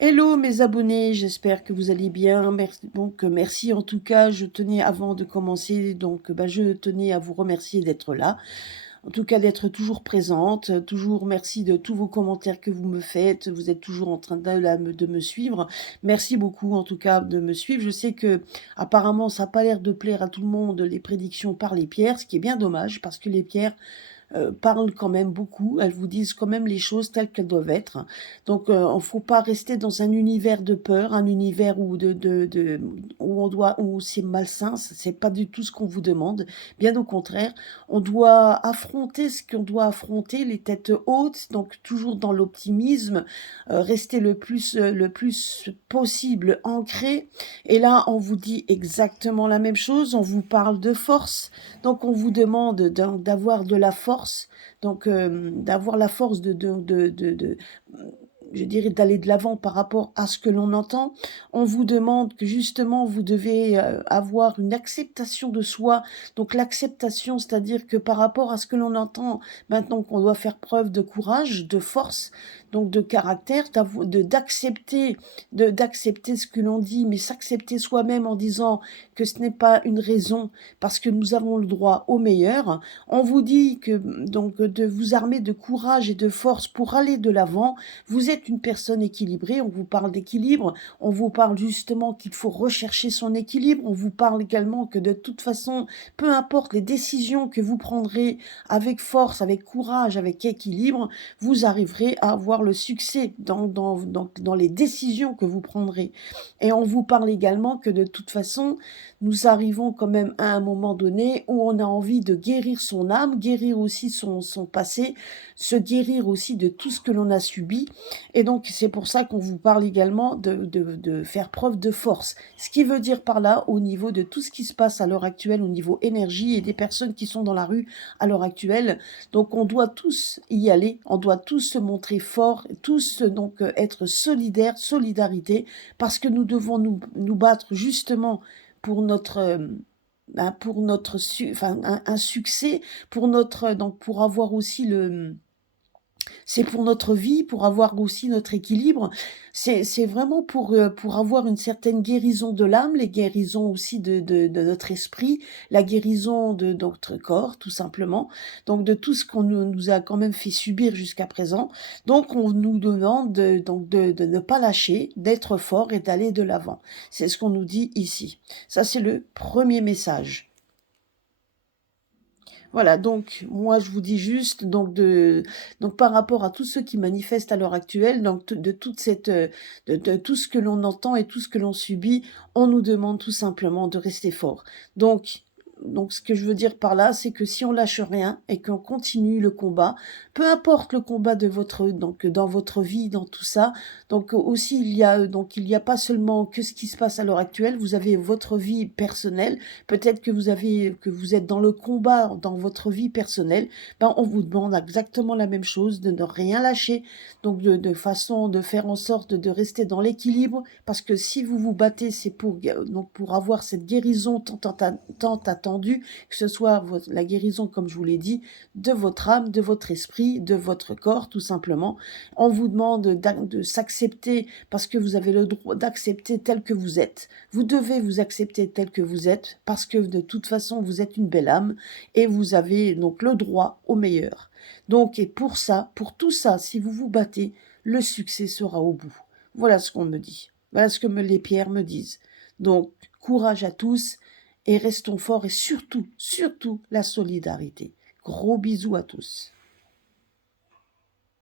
Hello mes abonnés, j'espère que vous allez bien. Merci en tout cas. Je tenais avant de commencer, je tenais à vous remercier d'être là. En tout cas, d'être toujours présente. Toujours merci de tous vos commentaires que vous me faites. Vous êtes toujours en train de me suivre. Merci beaucoup en tout cas de me suivre. Je sais que apparemment ça n'a pas l'air de plaire à tout le monde les prédictions par les pierres, ce qui est bien dommage parce que les pierres parlent quand même beaucoup, elles vous disent quand même les choses telles qu'elles doivent être. Donc, il ne faut pas rester dans un univers de peur, un univers où c'est malsain, c'est pas du tout ce qu'on vous demande. Bien au contraire, on doit affronter ce qu'on doit affronter, les têtes hautes, donc toujours dans l'optimisme, rester le plus possible ancré. Et là, on vous dit exactement la même chose, on vous parle de force, donc on vous demande d'avoir de la force, d'avoir la force je dirais d'aller de l'avant par rapport à ce que l'on entend. On vous demande que justement vous devez avoir une acceptation de soi. Donc l'acceptation, c'est-à-dire que par rapport à ce que l'on entend, maintenant qu'on doit faire preuve de courage, de force, donc de caractère, d'accepter ce que l'on dit, mais s'accepter soi-même en disant que ce n'est pas une raison parce que nous avons le droit au meilleur. On vous dit que donc de vous armer de courage et de force pour aller de l'avant. Vous êtes une personne équilibrée, on vous parle d'équilibre, on vous parle justement qu'il faut rechercher son équilibre, on vous parle également que de toute façon, peu importe les décisions que vous prendrez avec force, avec courage, avec équilibre, vous arriverez à avoir le succès dans les décisions que vous prendrez. Et on vous parle également que de toute façon, nous arrivons quand même à un moment donné où on a envie de guérir son âme, guérir aussi son passé, se guérir aussi de tout ce que l'on a subi. Et donc, c'est pour ça qu'on vous parle également de faire preuve de force. Ce qui veut dire par là, au niveau de tout ce qui se passe à l'heure actuelle, au niveau énergie et des personnes qui sont dans la rue à l'heure actuelle. Donc, on doit tous y aller, on doit tous se montrer forts, tous donc être solidaires, solidarité, parce que nous devons nous battre justement pour un succès, pour avoir aussi c'est pour notre vie, pour avoir aussi notre équilibre. C'est vraiment pour avoir une certaine guérison de l'âme, les guérisons aussi de notre esprit, la guérison de notre corps, tout simplement. Donc, de tout ce qu'on nous a quand même fait subir jusqu'à présent. Donc, on nous demande de ne pas lâcher, d'être fort et d'aller de l'avant. C'est ce qu'on nous dit ici. Ça, c'est le premier message. Voilà, donc moi je vous dis juste donc par rapport à tous ceux qui manifestent à l'heure actuelle, donc de toute de tout ce que l'on entend et tout ce que l'on subit, on nous demande tout simplement de rester fort. Donc ce que je veux dire par là, c'est que si on lâche rien et qu'on continue le combat, peu importe le combat dans votre vie, dans tout ça, donc aussi il y a pas seulement que ce qui se passe à l'heure actuelle, vous avez votre vie personnelle. Peut-être que vous êtes dans le combat dans votre vie personnelle, on vous demande exactement la même chose, de ne rien lâcher, donc de façon de faire en sorte de rester dans l'équilibre, parce que si vous vous battez, c'est pour avoir cette guérison tant attendue, que ce soit la guérison, comme je vous l'ai dit, de votre âme, de votre esprit, de votre corps, tout simplement. On vous demande de s'accepter parce que vous avez le droit d'accepter tel que vous êtes. Vous devez vous accepter tel que vous êtes parce que de toute façon, vous êtes une belle âme et vous avez donc le droit au meilleur. Donc, et pour ça, pour tout ça, si vous vous battez, le succès sera au bout. Voilà ce qu'on me dit. Voilà ce que les pierres me disent. Donc, courage à tous et restons forts et surtout, surtout la solidarité. Gros bisous à tous.